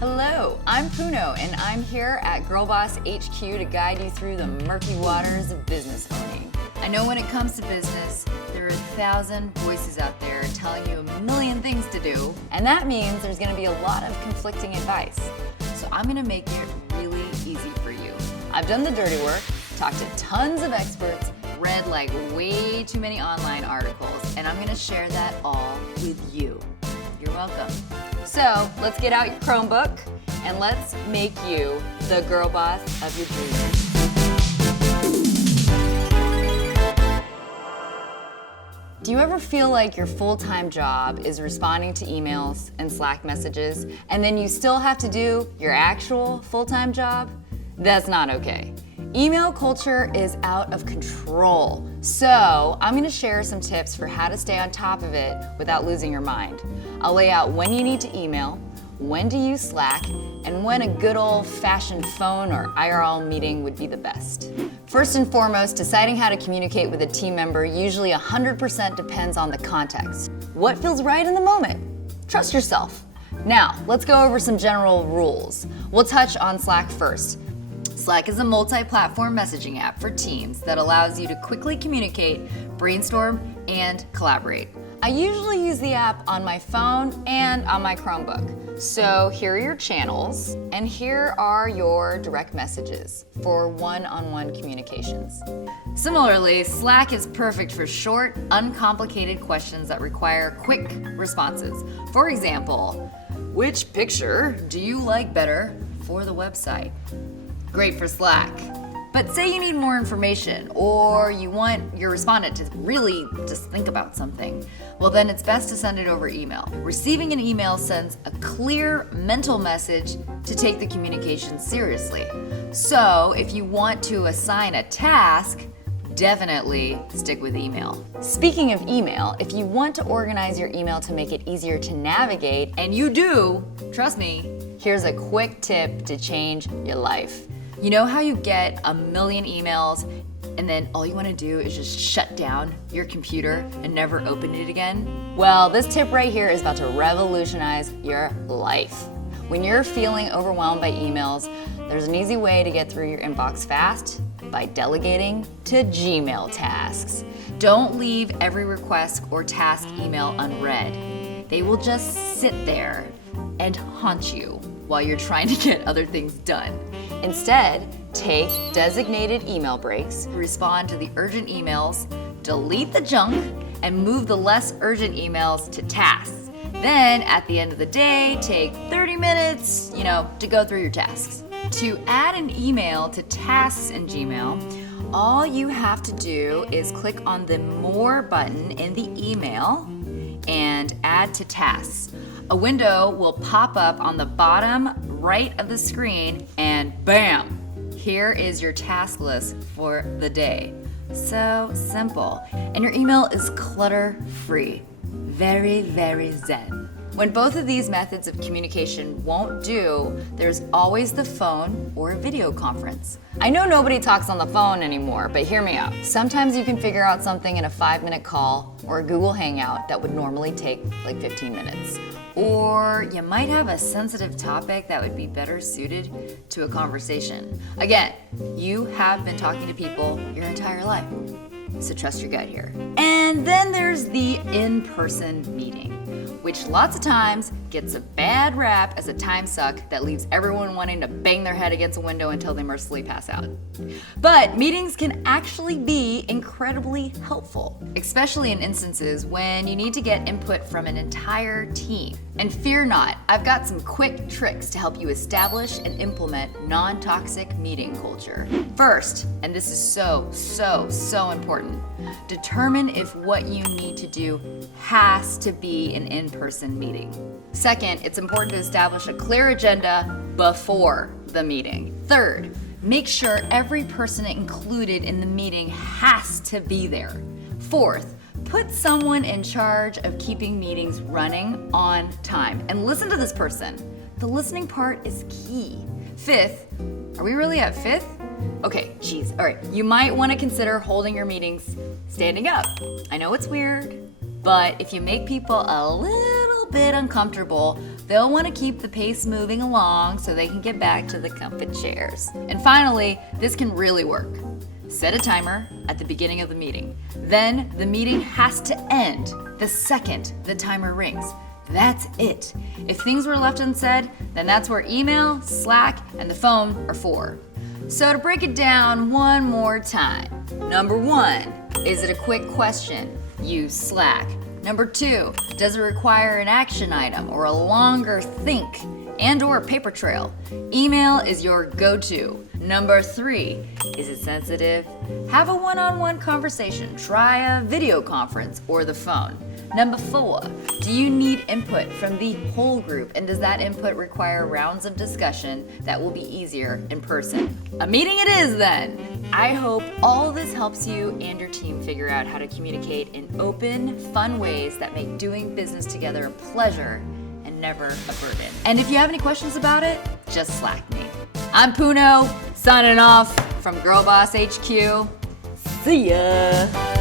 Hello, I'm Puno, and I'm here at Girlboss HQ to guide you through the murky waters of business owning. I know when it comes to business, there are 1,000 voices out there telling you a million things to do, and that means there's going to be a lot of conflicting advice. So I'm going to make it really easy for you. I've done the dirty work, talked to tons of experts, read like way too many online articles, and I'm going to share that all with you. You're welcome. So let's get out your Chromebook and let's make you the girl boss of your dreams. Do you ever feel like your full-time job is responding to emails and Slack messages, and then you still have to do your actual full-time job? That's not okay. Email culture is out of control. So I'm going to share some tips for how to stay on top of it without losing your mind. I'll lay out when you need to email, when to use Slack, and when a good old-fashioned phone or IRL meeting would be the best. First and foremost, deciding how to communicate with a team member usually 100% depends on the context. What feels right in the moment? Trust yourself. Now, let's go over some general rules. We'll touch on Slack first. Slack is a multi-platform messaging app for teams that allows you to quickly communicate, brainstorm, and collaborate. I usually use the app on my phone and on my Chromebook. So here are your channels, and here are your direct messages for one-on-one communications. Similarly, Slack is perfect for short, uncomplicated questions that require quick responses. For example, which picture do you like better for the website? Great for Slack. But say you need more information or you want your respondent to really just think about something, well then it's best to send it over email. Receiving an email sends a clear mental message to take the communication seriously. So if you want to assign a task, definitely stick with email. Speaking of email, if you want to organize your email to make it easier to navigate, and you do, trust me, here's a quick tip to change your life. You know how you get a million emails and then all you want to do is just shut down your computer and never open it again? Well, this tip right here is about to revolutionize your life. When you're feeling overwhelmed by emails, there's an easy way to get through your inbox fast by delegating to Gmail tasks. Don't leave every request or task email unread. They will just sit there and haunt you while you're trying to get other things done. Instead, take designated email breaks, respond to the urgent emails, delete the junk, and move the less urgent emails to tasks. Then, at the end of the day, take 30 minutes, to go through your tasks. To add an email to tasks in Gmail, all you have to do is click on the More button in the email and add to tasks. A window will pop up on the bottom right of the screen and bam! Here is your task list for the day. So simple. And your email is clutter-free. Very, very zen. When both of these methods of communication won't do, there's always the phone or a video conference. I know nobody talks on the phone anymore, but hear me out. Sometimes you can figure out something in a 5-minute call or a Google Hangout that would normally take like 15 minutes. Or you might have a sensitive topic that would be better suited to a conversation. Again, you have been talking to people your entire life, so trust your gut here. And then there's the in-person meeting, which lots of times gets a bad rap as a time suck that leaves everyone wanting to bang their head against a window until they mercifully pass out. But meetings can actually be incredibly helpful, especially in instances when you need to get input from an entire team. And fear not, I've got some quick tricks to help you establish and implement non-toxic meeting culture. First, and this is so important, determine if what you need to do has to be an in-person meeting. Second, it's important to establish a clear agenda before the meeting. Third, make sure every person included in the meeting has to be there. Fourth, put someone in charge of keeping meetings running on time. And listen to this person. The listening part is key. Fifth, are we really at fifth? Okay, geez. All right, you might want to consider holding your meetings standing up. I know it's weird, but if you make people a little bit uncomfortable, they'll want to keep the pace moving along so they can get back to the comfy chairs. And finally, this can really work. Set a timer at the beginning of the meeting. Then the meeting has to end the second the timer rings. That's it. If things were left unsaid, then that's where email, Slack, and the phone are for. So to break it down one more time. Number 1, is it a quick question? Use Slack. Number 2, does it require an action item or a longer think and/or paper trail? Email is your go-to. Number 3, is it sensitive? Have a one-on-one conversation. Try a video conference or the phone. Number 4, do you need input from the whole group, and does that input require rounds of discussion that will be easier in person? A meeting it is then! I hope all this helps you and your team figure out how to communicate in open, fun ways that make doing business together a pleasure and never a burden. And if you have any questions about it, just Slack me. I'm Puno, signing off from Girlboss HQ. See ya!